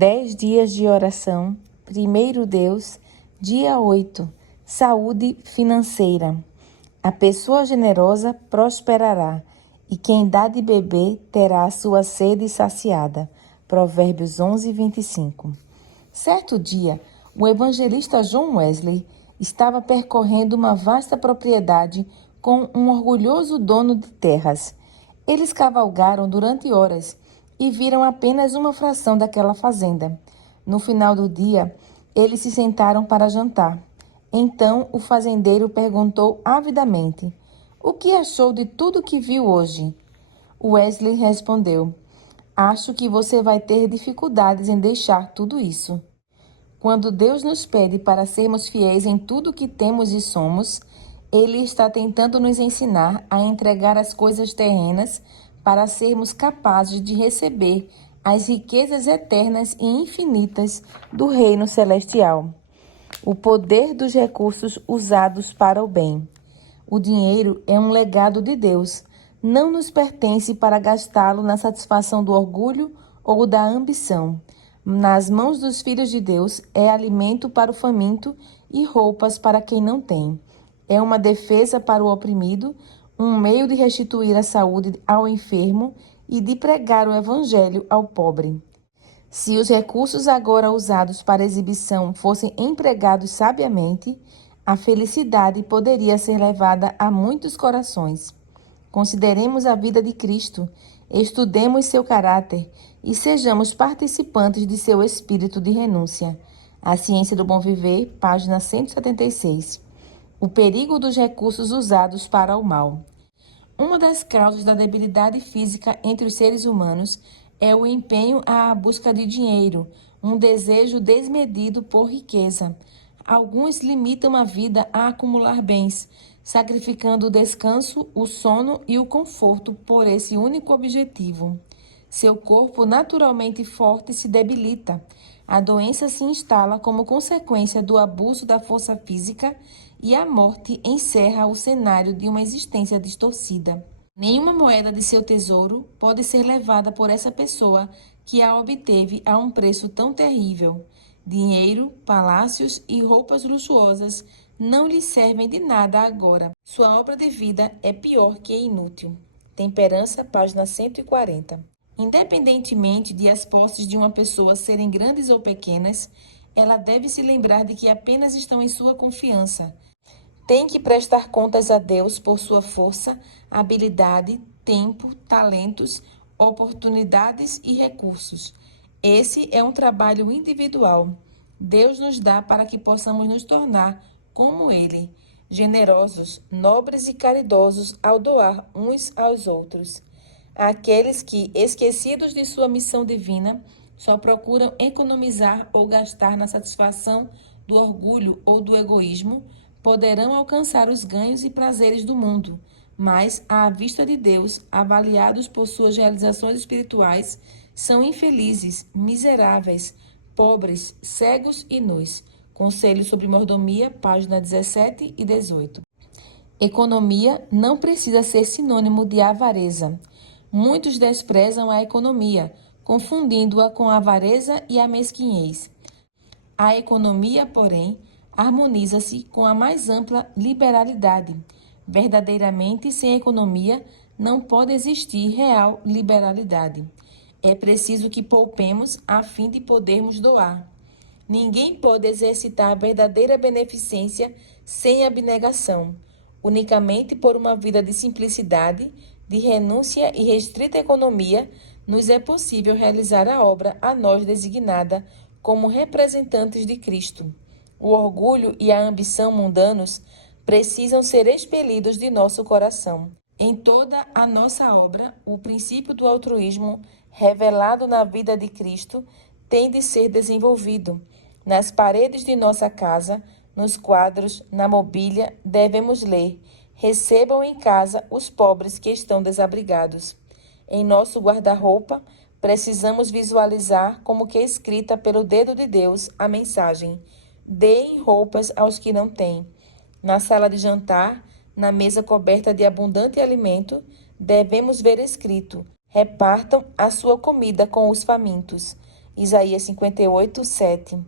10 dias de oração. Primeiro Deus, dia 8. Saúde financeira. A pessoa generosa prosperará, e quem dá de beber terá a sua sede saciada. Provérbios 11, 25. Certo dia, o evangelista John Wesley estava percorrendo uma vasta propriedade com um orgulhoso dono de terras. Eles cavalgaram durante horas e viram apenas uma fração daquela fazenda. No final do dia, eles se sentaram para jantar. Então o fazendeiro perguntou avidamente: "O que achou de tudo que viu hoje?" Wesley respondeu: "Acho que você vai ter dificuldades em deixar tudo isso." Quando Deus nos pede para sermos fiéis em tudo que temos e somos, Ele está tentando nos ensinar a entregar as coisas terrenas para sermos capazes de receber as riquezas eternas e infinitas do Reino Celestial. O poder dos recursos usados para o bem. O dinheiro é um legado de Deus. Não nos pertence para gastá-lo na satisfação do orgulho ou da ambição. Nas mãos dos filhos de Deus é alimento para o faminto e roupas para quem não tem. É uma defesa para o oprimido, um meio de restituir a saúde ao enfermo e de pregar o evangelho ao pobre. Se os recursos agora usados para exibição fossem empregados sabiamente, a felicidade poderia ser levada a muitos corações. Consideremos a vida de Cristo, estudemos seu caráter e sejamos participantes de seu espírito de renúncia. A Ciência do Bom Viver, página 176. O perigo dos recursos usados para o mal. Uma das causas da debilidade física entre os seres humanos é o empenho à busca de dinheiro, um desejo desmedido por riqueza. Alguns limitam a vida a acumular bens, sacrificando o descanso, o sono e o conforto por esse único objetivo. Seu corpo naturalmente forte se debilita. A doença se instala como consequência do abuso da força física e a morte encerra o cenário de uma existência distorcida. Nenhuma moeda de seu tesouro pode ser levada por essa pessoa que a obteve a um preço tão terrível. Dinheiro, palácios e roupas luxuosas não lhe servem de nada agora. Sua obra de vida é pior que inútil. Temperança, página 140. Independentemente de as posses de uma pessoa serem grandes ou pequenas, ela deve se lembrar de que apenas estão em sua confiança. Tem que prestar contas a Deus por sua força, habilidade, tempo, talentos, oportunidades e recursos. Esse é um trabalho individual. Deus nos dá para que possamos nos tornar como Ele, generosos, nobres e caridosos ao doar uns aos outros. Aqueles que, esquecidos de sua missão divina, só procuram economizar ou gastar na satisfação do orgulho ou do egoísmo, poderão alcançar os ganhos e prazeres do mundo, mas, à vista de Deus, avaliados por suas realizações espirituais, são infelizes, miseráveis, pobres, cegos e nus. Conselho sobre Mordomia, página 17 e 18. Economia não precisa ser sinônimo de avareza. Muitos desprezam a economia, confundindo-a com a avareza e a mesquinhez. A economia, porém, harmoniza-se com a mais ampla liberalidade. Verdadeiramente, sem economia, não pode existir real liberalidade. É preciso que poupemos a fim de podermos doar. Ninguém pode exercitar a verdadeira beneficência sem abnegação. Unicamente por uma vida de simplicidade, de renúncia e restrita economia, nos é possível realizar a obra a nós designada como representantes de Cristo. O orgulho e a ambição mundanos precisam ser expelidos de nosso coração. Em toda a nossa obra, o princípio do altruísmo, revelado na vida de Cristo, tem de ser desenvolvido. Nas paredes de nossa casa, nos quadros, na mobília, devemos ler: recebam em casa os pobres que estão desabrigados. Em nosso guarda-roupa, precisamos visualizar como que escrita pelo dedo de Deus a mensagem: deem roupas aos que não têm. Na sala de jantar, na mesa coberta de abundante alimento, devemos ver escrito: repartam a sua comida com os famintos. Isaías 58, 7.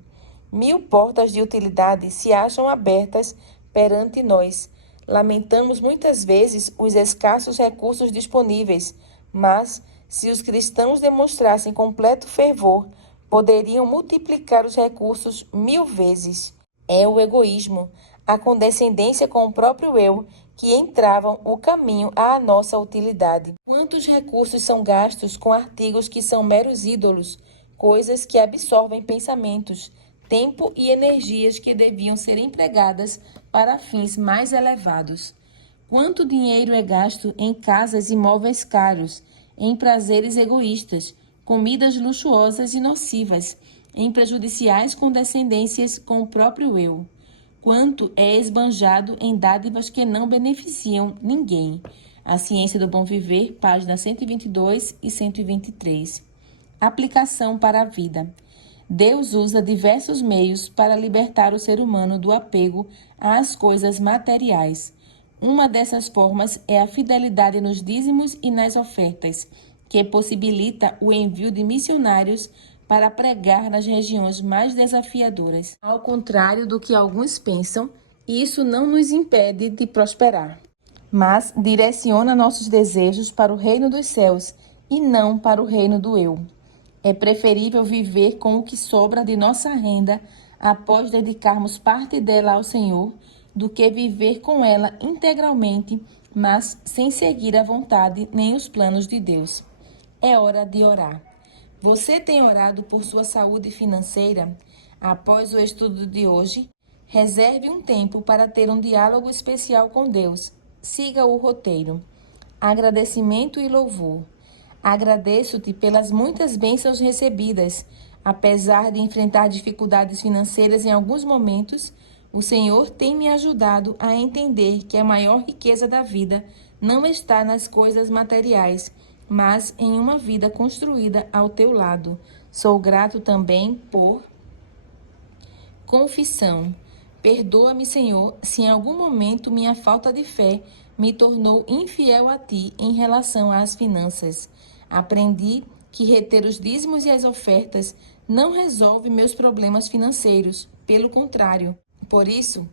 1000 portas de utilidade se acham abertas perante nós. Lamentamos muitas vezes os escassos recursos disponíveis, mas, se os cristãos demonstrassem completo fervor, poderiam multiplicar os recursos 1000 vezes. É o egoísmo, a condescendência com o próprio eu, que entravam o caminho à nossa utilidade. Quantos recursos são gastos com artigos que são meros ídolos, coisas que absorvem pensamentos, tempo e energias que deviam ser empregadas para fins mais elevados? Quanto dinheiro é gasto em casas e móveis caros, em prazeres egoístas, comidas luxuosas e nocivas, em prejudiciais condescendências com o próprio eu? Quanto é esbanjado em dádivas que não beneficiam ninguém? A Ciência do Bom Viver, páginas 122 e 123. Aplicação para a vida. Deus usa diversos meios para libertar o ser humano do apego às coisas materiais. Uma dessas formas é a fidelidade nos dízimos e nas ofertas, que possibilita o envio de missionários para pregar nas regiões mais desafiadoras. Ao contrário do que alguns pensam, isso não nos impede de prosperar, mas direciona nossos desejos para o reino dos céus e não para o reino do eu. É preferível viver com o que sobra de nossa renda após dedicarmos parte dela ao Senhor do que viver com ela integralmente, mas sem seguir a vontade nem os planos de Deus. É hora de orar. Você tem orado por sua saúde financeira? Após o estudo de hoje, reserve um tempo para ter um diálogo especial com Deus. Siga o roteiro. Agradecimento e louvor. Agradeço-te pelas muitas bênçãos recebidas. Apesar de enfrentar dificuldades financeiras em alguns momentos, o Senhor tem me ajudado a entender que a maior riqueza da vida não está nas coisas materiais, mas em uma vida construída ao teu lado. Sou grato também por confissão. Perdoa-me, Senhor, se em algum momento minha falta de fé me tornou infiel a ti em relação às finanças. Aprendi que reter os dízimos e as ofertas não resolve meus problemas financeiros, pelo contrário. Por isso,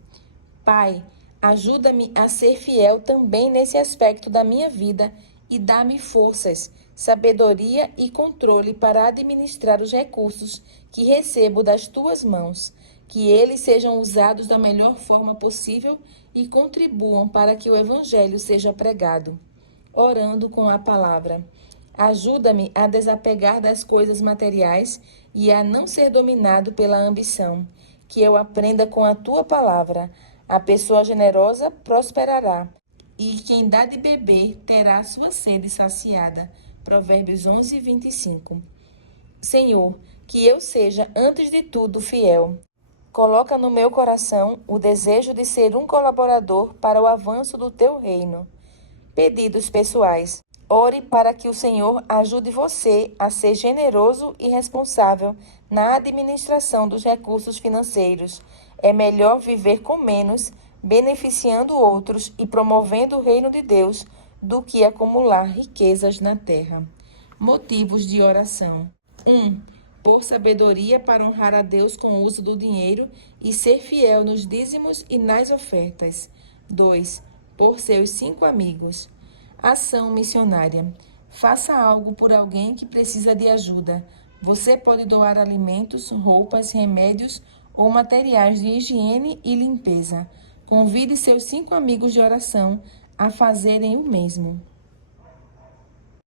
Pai, ajuda-me a ser fiel também nesse aspecto da minha vida e dá-me forças, sabedoria e controle para administrar os recursos que recebo das tuas mãos, que eles sejam usados da melhor forma possível e contribuam para que o Evangelho seja pregado. Orando com a palavra. Ajuda-me a desapegar das coisas materiais e a não ser dominado pela ambição. Que eu aprenda com a tua palavra. A pessoa generosa prosperará, e quem dá de beber terá sua sede saciada. Provérbios 11, 25. Senhor, que eu seja, antes de tudo, fiel. Coloca no meu coração o desejo de ser um colaborador para o avanço do teu reino. Pedidos pessoais. Ore para que o Senhor ajude você a ser generoso e responsável na administração dos recursos financeiros. É melhor viver com menos, beneficiando outros e promovendo o reino de Deus, do que acumular riquezas na terra. Motivos de oração. 1. Por sabedoria para honrar a Deus com o uso do dinheiro e ser fiel nos dízimos e nas ofertas. 2. Por seus 5 amigos. Ação missionária. Faça algo por alguém que precisa de ajuda. Você pode doar alimentos, roupas, remédios ou materiais de higiene e limpeza. Convide seus 5 amigos de oração a fazerem o mesmo.